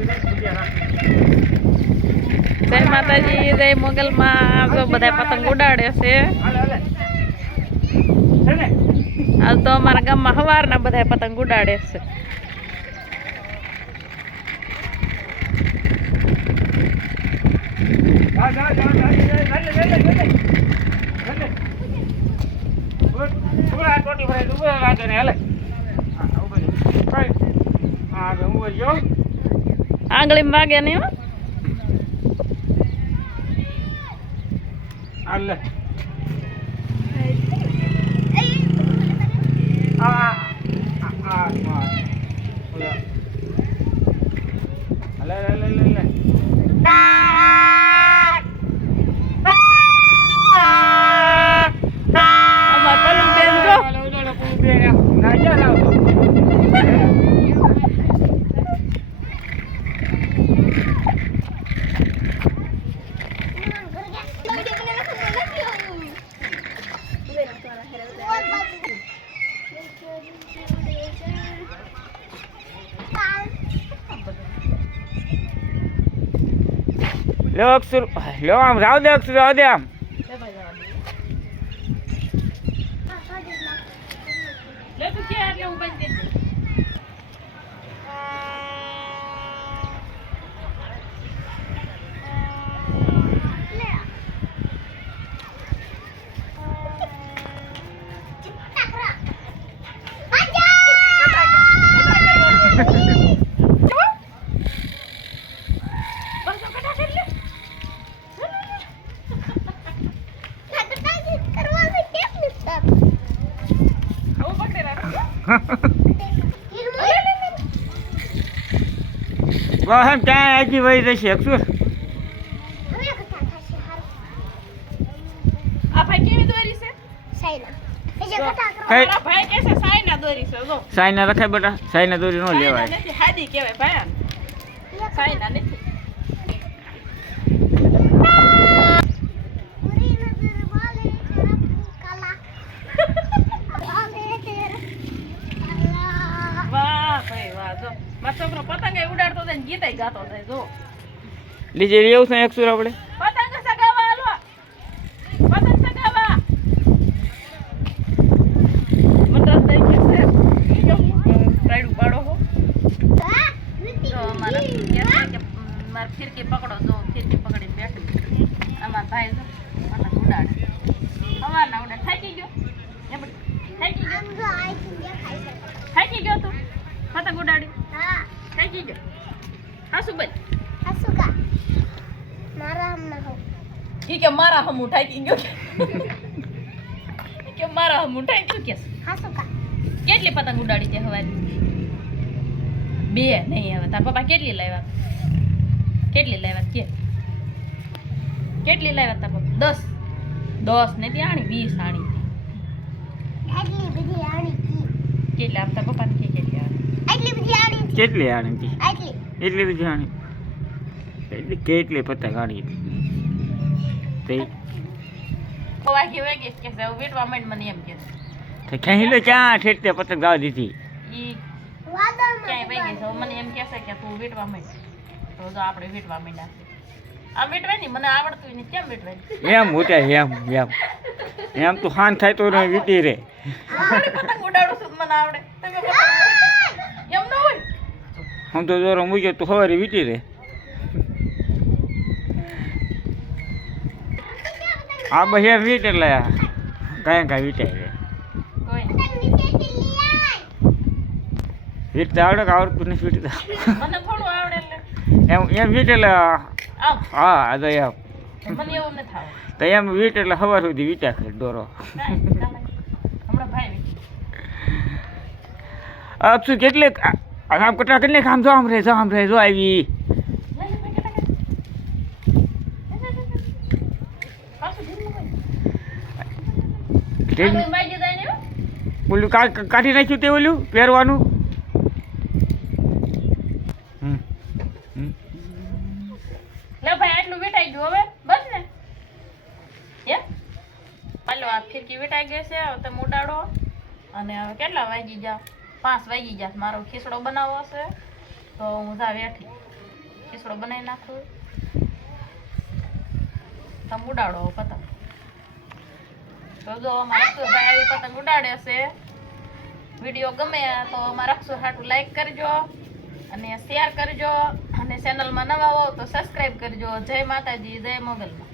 જય માતાજી જય મોગલમાં જો બધા પતંગ ઉડાડે છે હાલ તો અમારા ગામમાં સવારના બધા પતંગ ઉડાડે છે આંગળીમાં વાગે નહીં હો અમાર પલું બેન જો લો અક્ષર, લો આમ, રાવ દે અક્ષર, રાવ દે આમ. લે તું કે એટલે હું કે છે સાઈના દોરી છે જો. સાઈના રખાય બેટા સાઈના દોરી ન લેવાય. નથી હાદી કહેવાય ભાઈ. સાઈના નથી વાહ ભાઈ વાહ જો મારો છોકરો પતંગ ઉડાડતો જાય ગીતાય ગાતો જાય જો. લીજે એવું છે સુર આપણે પતંગ સગાવા હાલો પતંગ સગાવા મને તો થઈ ગયું છે રાયડું પાડો હો તો અમારા કે છે કે મારે ફિરકી પકડો જો ફિરકી પકડીને બેઠી અમારા ભાઈ જો પતંગ ઉડાડે સવારના ઉડાડ થાકી ગયો એ બધી થાકી ગયો થાકી ગયો તું પતંગ ઉડાડી થાકી ગયો હા શું બોલ ઈ કે મારા હમ થાકી ગયો ઈ કે મારા હમું થાકી ગયો કે? કેટલી પતંગ ઉડાડી તે હવારી? બે નહીં હવે. તાર પપ્પા કેટલી લાવ્યા? કેટલી લાવ્યા કે? કેટલી લાવ્યા તાર પપ્પા? દસ. દસ ને ત્યાં આણી વીસ આણી. કેટલી આપતા પપ્પાને કે કેટલી આણી? કેટલી આણી હતી એટલી બધી જાણી. એટલી કેટલી પતંગ આણી તે વાગી વાગી કે માંડ મને એમ કે તો ક્યાંય લે ક્યાં ઠેઠતે પતંગ ગાવા દીધી. ઈ ક્યાંય વાગી છે. મને એમ કહેશે કે તું વેટવા માંડ. તો જો આપણે વેટવા માંડ્યા આ વેટવાય નહીં મને આવડતું નહીં કેમ એમ હોતે એમ એમ. એમ તો હાન થાય તો વીટી રે પતંગ ઉડાડું છું મને આવડે. તમે હું તો દોરો મૂક્યો તો સવારે વીતી રે આ એમ વીટ એટલે કાંઈ કાંઈ વીટાય રે વીટતા આવડે કે આવડતું નથી વીટતા એમ એમ વીટ એટલે હા આ તો એમ. તો એમ વીટ એટલે સવાર સુધી વીટા કરે દોરો. કાંઈ, કાંઈ. અક્ષુ આમ કટા કેટલે આમ જો આમ રે જો આમ રે જો આવી. ઓલું કાઢી નાખ્યું તે ઓલું પહેરવાનું હવે ફિરકી વેટાઈ ગઈ છે હવે તમે ઉડાડો અને હવે કેટલા વાગી જા પાંચ વાગી ગયા મારો ખીસડો બનાવવો છે તો હું જા બેઠી. ખીસડો બનાવી નાખું. તમે ઉડાડો પતંગ. તો જો અમારા રક્ષુભાઈ આવી પતંગ ઉડાડે છે. વીડિયો ગમે તો અમારા રક્ષુ હાટું લાઈક કરજો અને શેર કરજો અને ચેનલમાં નવા હો તો સબસ્ક્રાઈબ કરજો. જય માતાજી, જય મોગલમાં.